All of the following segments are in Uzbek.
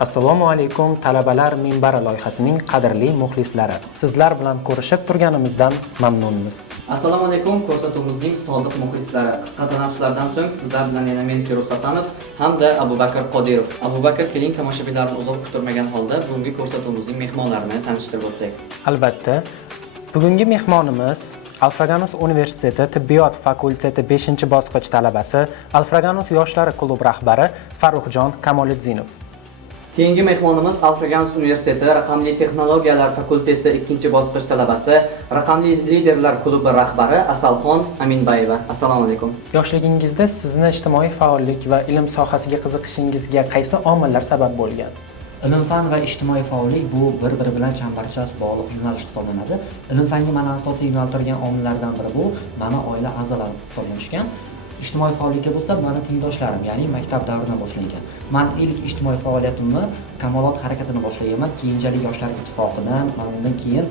Assalomu alaykum talabalar minbari loyihasining qadrli muxlislari. Sizlar bilan ko'rishib turganimizdan mamnunmiz. Assalomu alaykum ko'rsatuvimizning sodiq muxlislari. Qisqa tanaffuslardan so'ng sizlar bilan yana men Firuz Hasanov hamda Abubakr Qodirov. Abubakr, keling tomoshabinlarni uzoq kuttirmagan holda bugungi ko'rsatuvimizning mehmonlarini tanishtirib o'tsak. Albatta, bugungi mehmonimiz Alfraganus Universiteti Tibbiyot fakulteti 5-bosqich talabasi, Alfraganus yoshlari klubi rahbari Farruxjon Kamoliddinov. Keyingi mehmonimiz Alfraganus Universiteti Raqamli texnologiyalar fakulteti 2-bosqich talabasi, Raqamli liderlar klubi rahbari Asalxon Aminbayeva. Assalomu alaykum. Yoshligingizda sizni ijtimoiy faollik va ilm sohasiga qiziqishingizga qaysi omillar sabab bo'lgan? Ilm-fan va ijtimoiy faollik bu bir-biri bilan chambarchas bog'liq yo'nalish hisoblanadi. Ilm-fanga meni asosiy yo'naltirgan omillardan biri bu meni oila a'zolarim hisoblanishgan. Ijtimoiy faollikka bo'lsa, meni tengdoshlarim, ya'ni maktab davridan boshlangan. Men ilk ijtimoiy faoliyatimni Kamolot harakatini boshlaganman. Keyinchalik Yoshlar ittifoqidan, undan keyin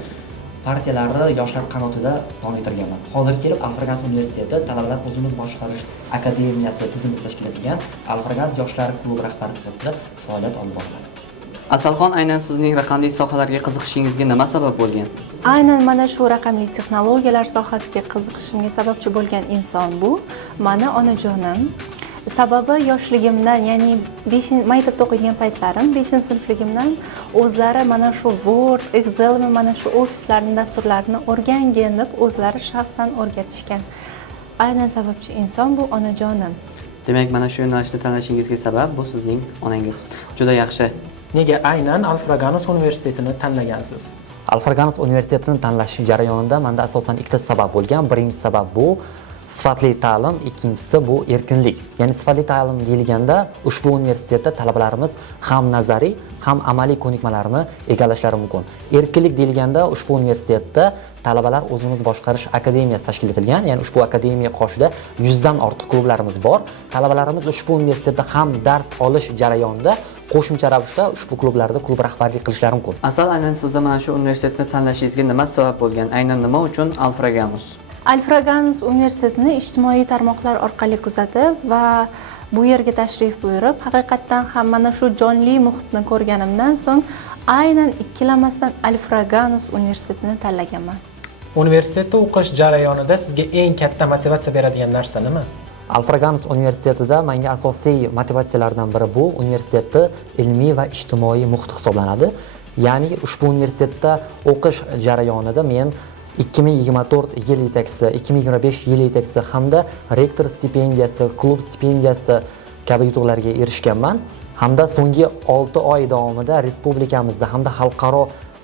partiyalarni yoshlar qanotida davom ettirganman. Hozir kelib Alfraganus Universiteti talabalar o'zimiz boshqarish akademiyasi tizimida tashkil etilgan Alfraganus yoshlar klubi rahbari sifatida faoliyat olib boraman. Asalxon, aynan sizning raqamli sohalarga qiziqishingizga nima sabab bo'lgan? Aynan mana shu raqamli texnologiyalar sohasiga qiziqishimga sababchi bo'lgan inson bu meni onajonim. Sababi yoshligimdan, ya'ni maktabda o'qigan paytlarim, 5-sinfligimdan o'zlari mana shu Word, Excel va mana shu ofislarning dasturlarini o'rgangin deb o'zlari shaxsan o'rgatishgan. Aynan sababchi inson bu onajonim. Demak, mana shu yo'nalishni tanlashingizga sabab bu sizning onangiz. Juda yaxshi. Nega aynan Alfraganus Universitetini tanlagansiz? Alfraganus Universitetini tanlash jarayonida menda asosan ikkita sabab bo'lgan. Birinchi sabab bu sifatli ta'lim, ikkinchisi bu erkinlik. Ya'ni sifatli ta'lim deyilganda ushbu universitetda talabalarimiz ham nazariy, ham amaliy ko'nikmalarni egallashlari mumkin. Erkinlik deyilganda ushbu universitetda talabalar o'zimiz boshqarish akademiyasi tashkil etilgan. Ya'ni ushbu akademiya qoshida 100 dan ortiq klublarimiz bor. Talabalarimiz ushbu universitetda ham dars olish jarayonida qo'shimcha ravishda ushbu klublarda klub rahbarlik qilishlari mumkin. Asal, aynan sizda mana shu universitetni tanlashingizga nima sabab bo'lgan? Aynan nima uchun Alfraganus? Alfraganus Universitetini ijtimoiy tarmoqlar orqali kuzatib va bu yerga tashrif buyurib, haqiqatdan ham mana shu jonli muhitni ko'rganimdan so'ng aynan ikkilamasdan Alfraganus Universitetini tanlaganman. Universitetda o'qish jarayonida sizga eng katta motivatsiya beradigan narsa nima? Alfraganus Universitetida menga asosiy motivatsiyalardan biri bu universitetni ilmiy va ijtimoiy muhit hisoblanadi. Ya'ni ushbu universitetda o'qish jarayonida men 2024 yil yetakchisi, 2025 yil yetakchisi hamda rektor stipendiyasi, klub stipendiyasi kabi yutuqlarga erishganman. Hamda so'nggi 6 oy davomida respublikamizda hamda xalqaro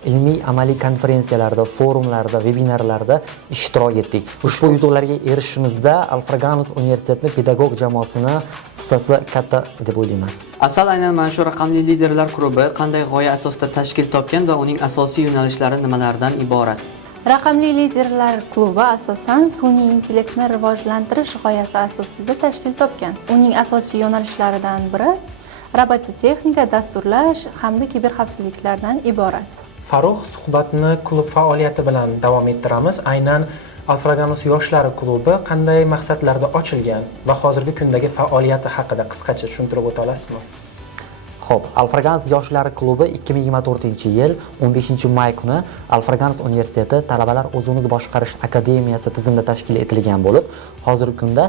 ilmiy amaliy konferensiyalarda, forumlarda, vebinarlarda ishtirok etdik. Ushbu yutuqlarga erishishimizda Alfraganus Universiteti pedagog jamoasini hissasi katta deb o'ylayman. Asal, aynan mana shu raqamli liderlar klubi qanday g'oya asosida tashkil topgan va uning asosiy yo'nalishlari nimalardan iborat? Raqamli liderlar klubi asosan sun'iy intellektni rivojlantirish g'oyasi asosida tashkil topgan. Uning asosiy yo'nalishlaridan biri robototexnika, dasturlash hamda kiberxavfsizliklardan iborat. Farrux, suhbatni klub faoliyati bilan davom ettiramiz. Aynan Alfraganus yoshlari klubi qanday maqsadlarda ochilgan va hozirgi kundagi faoliyati haqida qisqacha tushuntirib o'ta olasizmi? Xo'p, Alfraganus yoshlari klubi 2024-yil 15-may kuni Alfraganus Universiteti talabalar o'zimiz boshqarish akademiyasi tizimida tashkil etilgan bo'lib, hozirgi kunda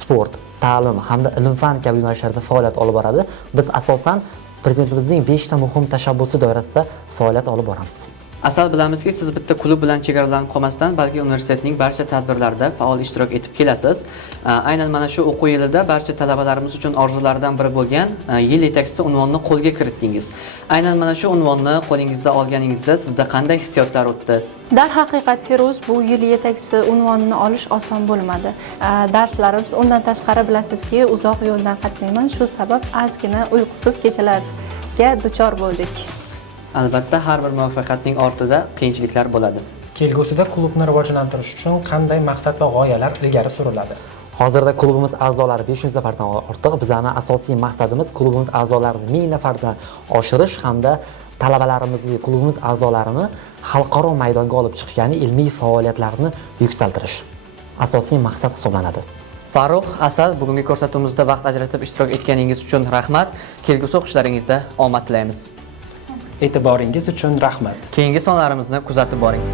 sport, ta'lim hamda ilm-fan kabi yo'nalishlarda faoliyat olib boradi. Biz asosan prezidentimizning 5 ta muhim tashabbusi doirasida faoliyat olib boramiz. Asal, bilamizki, siz bitta klub bilan chegaralanib qolmasdan, balki universitetning barcha tadbirlarida faol ishtirok etib kelasiz. Aynan mana shu o'quv yilida barcha talabalarimiz uchun orzulardan biri bo'lgan yil yetakchisi unvonini qo'lga kiritdingiz. Aynan mana shu unvonni qo'lingizda olganingizda sizda qanday hissiyotlar o'tdi? Darhaqiqat Firuz, bu yil yetakchisi unvonini olish oson bo'lmadi. Darslarimiz undan tashqari bilasizki, uzoq yo'ldan qatnayman, shu sabab ozgina uyqusiz kechalarga duchor bo'ldik. Albatta, har bir muvaffaqiyatning ortida qiyinchiliklar bo'ladi. Kelgusida klubni rivojlantirish uchun qanday maqsad va g'oyalar ilgari suriladi? Hozirda klubimiz a'zolari 500 nafardan ortiq. Bizning asosiy maqsadimiz klubimiz a'zolarini 1000 nafardan oshirish hamda talabalarimizni, klubimiz a'zolarini xalqaro maydonga olib chiqish, ya'ni ilmiy faoliyatlarni yuksaltirish asosiy maqsad hisoblanadi. Farruh, Asal, bugungi ko'rsatuvimizda vaqt ajratib ishtirok etganingiz uchun rahmat. Kelgusi o'qishlaringizda omad tilaymiz. E'tiboringiz uchun rahmat. Keyingi sonlarimizni kuzatib boring.